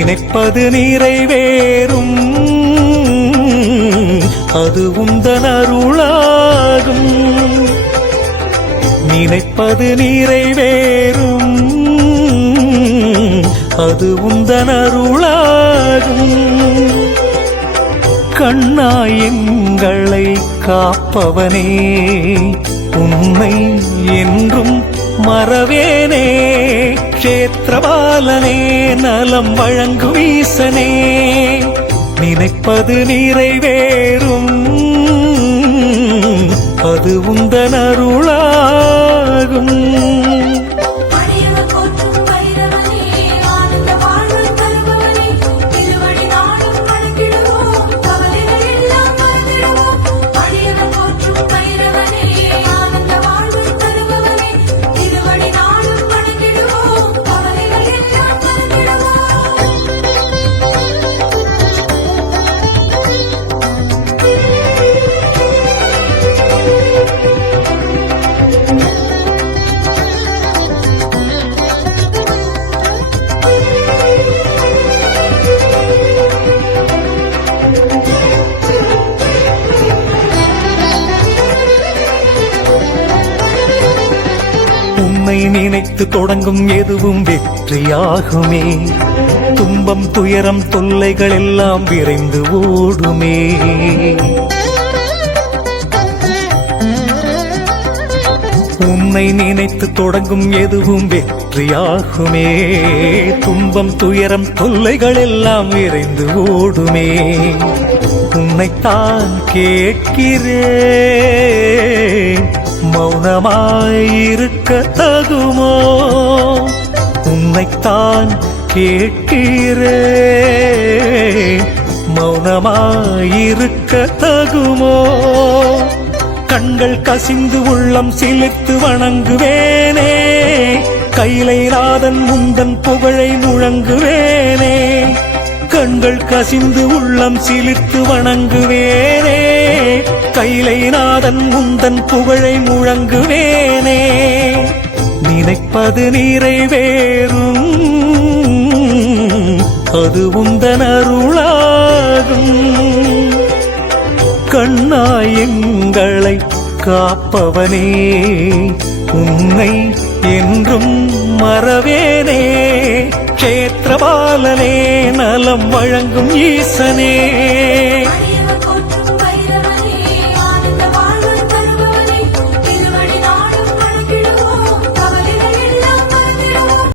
நினைப்பது நிறைவேறும், அது உந்தன் அருளாகும். நினைப்பது நிறைவேறும், அது உந்தன் அருளாகும். கண்ணாய் எங்களை காப்பவனே, உன்னை என்றும் மறவேனே. க்ஷேத்திரபாலனே, நலம் வழங்கும் ஈசனே, நினைப்பது நிறைவேறும், அது உந்தன் அருளாகும். நினைத்து தொடங்கும் எதுவும் வெற்றியாகுமே. துன்பம் துயரம் தொல்லைகள் எல்லாம் விரைந்து ஓடுமே. உன்னை நினைத்து தொடங்கும் எதுவும் வெற்றியாகுமே. துன்பம் துயரம் தொல்லைகள் எல்லாம் விரைந்து ஓடுமே. உன்னைத்தான் கேட்கிறேன், மௌனமாயிருக்க தகுமோ? உன்னைத்தான் கேட்கிறேன், மௌனமாயிருக்க தகுமோ? கண்கள் கசிந்து உள்ளம் சிலிர்த்து வணங்குவேனே. கைலைநாதன் முந்தன் புகழை முழங்குவேனே. கண்கள் கசிந்து உள்ளம் சிலிர்த்து வணங்குவேனே. கைலைநாதன் முந்தன் புகழை முழங்குவேனே. நினைப்பது நிறைவேறும், அது உந்தன் அருளாகும். கண்ணாய் எங்களை காப்பவனே, உன்னை என்றும் மறவேனே. க்ஷேத்திரபாலனே, நலம் வழங்கும் ஈசனே.